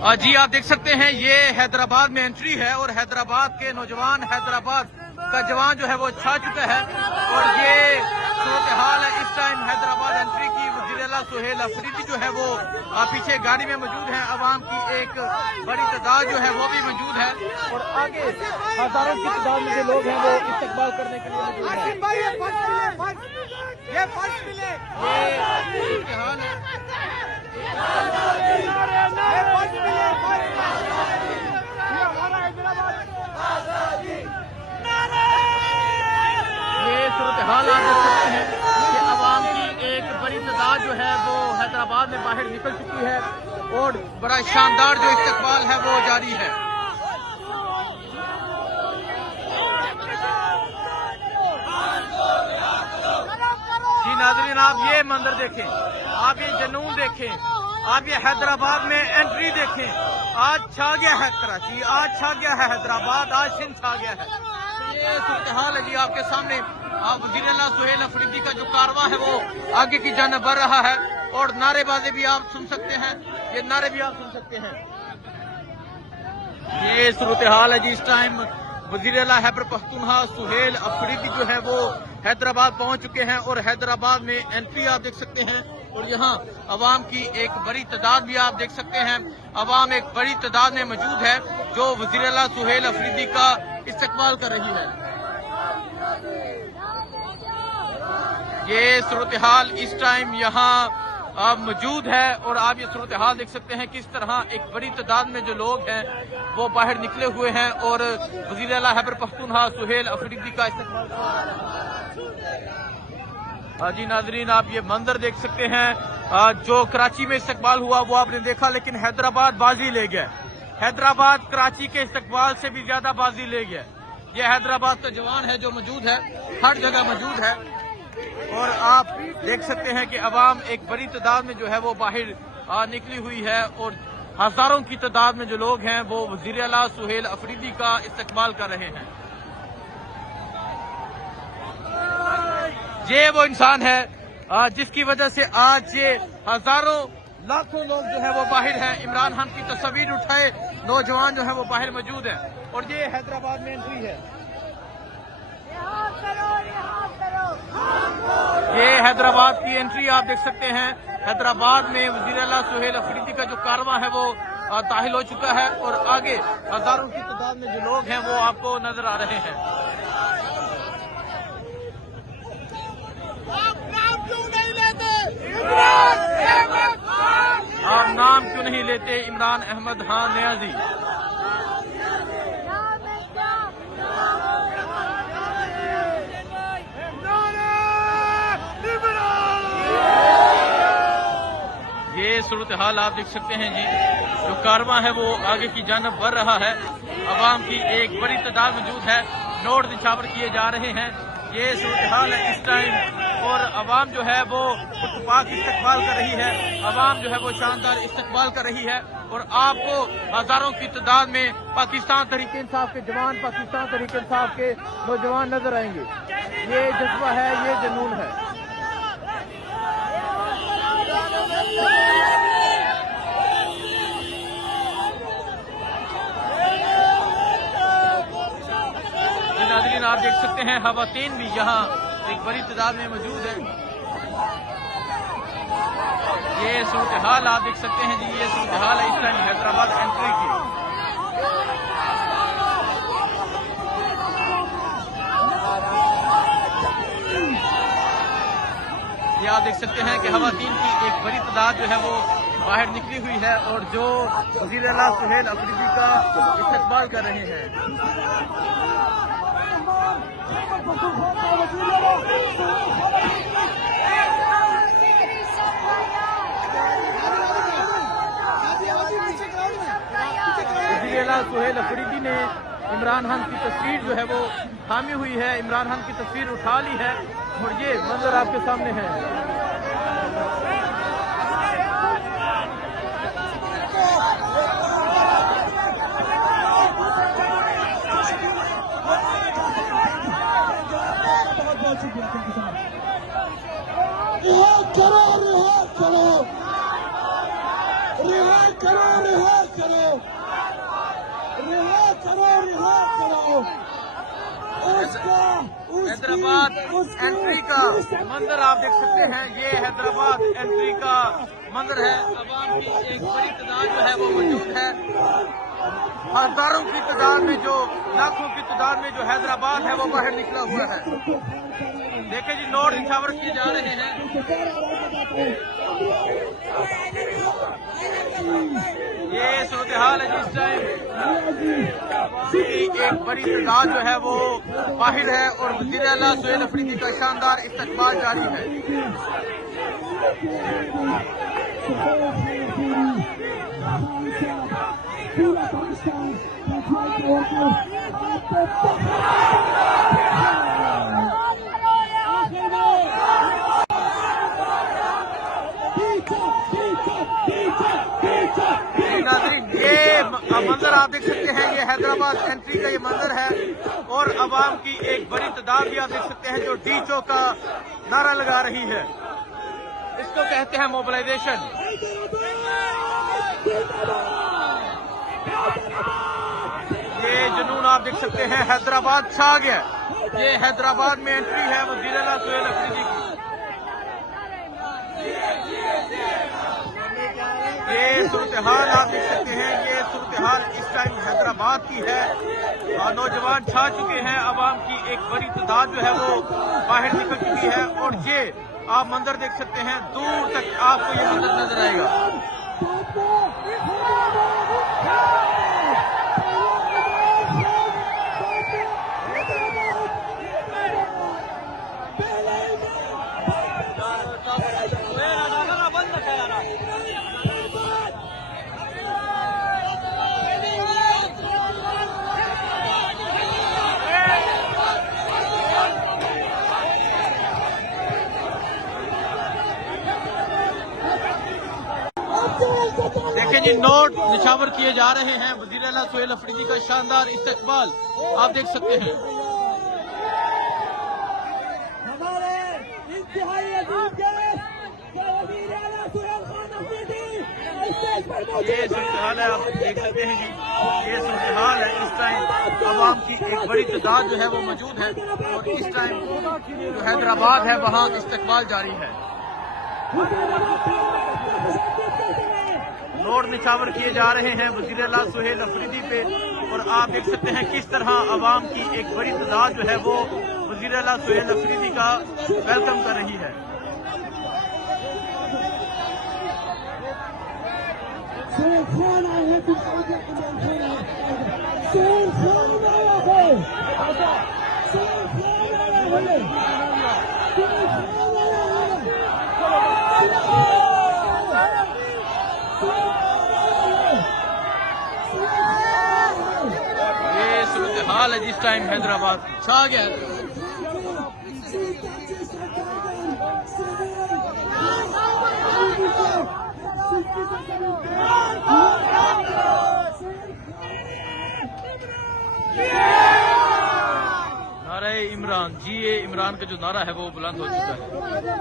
जी आप देख सकते हैं ये हैदराबाद में एंट्री है और हैदराबाद के नौजवान, हैदराबाद का जवान जो है वो छा चुका है और ये सूरत हाल है इस टाइम हैदराबाद एंट्री की। वज़ीर-ए-आला सुहेल अफरीदी जो है वो पीछे गाड़ी में मौजूद है। अवाम की एक बड़ी तादाद जो है वो भी मौजूद है और आगे हजारों की तादाद में जो लोग हैं वो इस्तकबाल करने के लिए मौजूद हैं। ये हाल है। ये सूरत हाल आप देख सकते हैं कि अवाम की एक बड़ी तादाद जो है वो हैदराबाद में बाहर निकल चुकी है और बड़ा शानदार जो इस्तकबाल है वो जारी है। जी नाज़रीन, आप ये मंजर देखें, आप ये जुनून देखें, आप ये हैदराबाद में एंट्री देखें। आज छा गया है कराची, आज छा गया है हैदराबाद, आज सिंध छा गया है। तो ये सूरत हाल है जी आपके सामने। आप वज़ीर-ए-आला सुहेल अफरीदी का जो कारवां है वो आगे की जानिब बढ़ रहा है और नारेबाजी भी आप सुन सकते हैं, ये नारे भी आप सुन सकते हैं। ये सूरत हाल है जी इस टाइम। वज़ीर-ए-आला खैबर पख्तूनख्वा सुहेल अफरीदी जो है वो हैदराबाद पहुंच चुके हैं और हैदराबाद में एंट्री आप देख सकते हैं और यहाँ अवाम की एक बड़ी तादाद भी आप देख सकते हैं। अवाम एक बड़ी तादाद में मौजूद है जो वज़ीर-ए-आला सुहेल अफरीदी का इस्तकबाल कर रही है। ये सूरत हाल इस टाइम यहाँ मौजूद है और आप ये सूरत हाल देख सकते हैं किस तरह एक बड़ी तादाद में जो लोग हैं वो बाहर निकले हुए हैं और वज़ीर-ए-आला खैबर पख्तूनख्वा सुहेल अफरीदी का इस्तकबाल कर रहे हैं। जी नाज़रीन, आप ये मंजर देख सकते हैं। जो कराची में इस्तकबाल हुआ वो आपने देखा, लेकिन हैदराबाद बाजी ले गया। हैदराबाद कराची के इस्तकबाल से भी ज्यादा बाजी ले गया। ये हैदराबाद का जवान है जो मौजूद है, हर जगह मौजूद है और आप देख सकते हैं कि अवाम एक बड़ी तादाद में जो है वो बाहर निकली हुई है और हजारों की तादाद में जो लोग हैं वो वज़ीर-ए-आला सुहेल अफरीदी का इस्तकबाल कर रहे हैं। ये वो इंसान है जिसकी वजह से आज ये हजारों लाखों लोग जो है वो बाहर हैं। इमरान खान की तस्वीर उठाए नौजवान जो है वो बाहर मौजूद है और ये हैदराबाद में एंट्री है। ये हैदराबाद की एंट्री आप देख सकते हैं। हैदराबाद में वज़ीर-ए-आला सुहेल अफरीदी का जो कारवां है वो दाखिल हो चुका है और आगे हजारों की तादाद में जो लोग हैं वो आपको नजर आ रहे हैं। आप नाम क्यों नहीं लेते इमरान अहमद खान नियाजी? ये सूरत हाल आप देख सकते हैं जी। जो कारवां है वो आगे की जानिब बढ़ रहा है। अवाम की एक बड़ी तादाद मौजूद है, नोट निछावर किए जा रहे हैं। ये सूरत हाल है इस टाइम और अवाम जो है वो पुरतपाक इस्तकबाल कर रही है। अवाम जो है वो शानदार इस्तकबाल कर रही है और आपको हजारों की तादाद में पाकिस्तान तहरीक इंसाफ के जवान, पाकिस्तान तहरीक इंसाफ के नौजवान नजर आएंगे। ये जज्बा है, ये जुनून है। नाज़रीन, आप देख सकते हैं खवातीन भी यहाँ एक बड़ी तादाद में मौजूद है। ये सूरत हाल आप देख सकते हैं जी। ये सूरत हाल है इस टाइम हैदराबाद एंट्री की। ये आप देख सकते हैं कि खवातीन की एक बड़ी तादाद जो है वो बाहर निकली हुई है और जो वज़ीर-ए-आला सुहेल अफरीदी का इस्तकबाल कर रहे हैं। वज़ीर-ए-आला सुहेल अफरीदी ने इमरान खान की तस्वीर जो है वो थामी हुई है, इमरान खान की तस्वीर उठा ली है और ये मंजर आपके सामने है। रिहा करो, रिहा करो, रिहा करो, रिहा हैदराबाद एंट्री का मंजर आप देख सकते हैं। ये हैदराबाद एंट्री का मंजर है। अवाम की एक बड़ी तादाद जो है वो मौजूद है। हजारों की तादाद में, जो लाखों की तादाद में जो हैदराबाद है वो बाहर निकला हुआ है। देखें जी, नोट निछावर किए जा रहे हैं। ये सूरत हाल है जिस टाइम एक बड़ी तादाद जो है वो बाहर है और वज़ीर आला सुहेल अफरीदी का शानदार इस्तकबाल जारी है। ये मंजर आप देख सकते हैं, ये हैदराबाद एंट्री का ये मंजर है और अवाम की एक बड़ी तादाद भी आप देख सकते हैं जो डीचो का नारा लगा रही है। इसको कहते हैं मोबिलाइजेशन। ये जुनून आप देख सकते हैं, हैदराबाद छा गया। ये हैदराबाद में एंट्री है वज़ीर आला सुहेल अफरीदी की। ये सूरत हाल आप देख सकते हैं, ये सूरत हाल इस टाइम हैदराबाद की है और नौजवान छा चुके हैं। अवाम की एक बड़ी तादाद जो है वो बाहर निकल चुकी है और ये आप मंजर देख सकते हैं, दूर तक आपको ये मंजर नजर आएगा। देखें जी, नोट निछावर किए जा रहे हैं। वज़ीर आला सुहेल अफरीदी का शानदार इस्तकबाल आप देख सकते हैं। ये सूरत हाल है, आप देख सकते हैं जी, ये सूरत हाल है। इस टाइम अवाम की एक बड़ी तादाद जो है वो मौजूद है और इस टाइम जो हैदराबाद है वहाँ इस्तकबाल जारी है। नोट निछावर किए जा रहे हैं वज़ीर आला सुहेल अफरीदी पे और आप देख सकते हैं किस तरह अवाम की एक बड़ी तादाद जो है वो वज़ीर आला सुहेल अफरीदी का वेलकम कर रही है। हाल है जिस टाइम हैदराबाद छा गया। नारा इमरान, जी इमरान का जो नारा है वो बुलंद हो चुका है।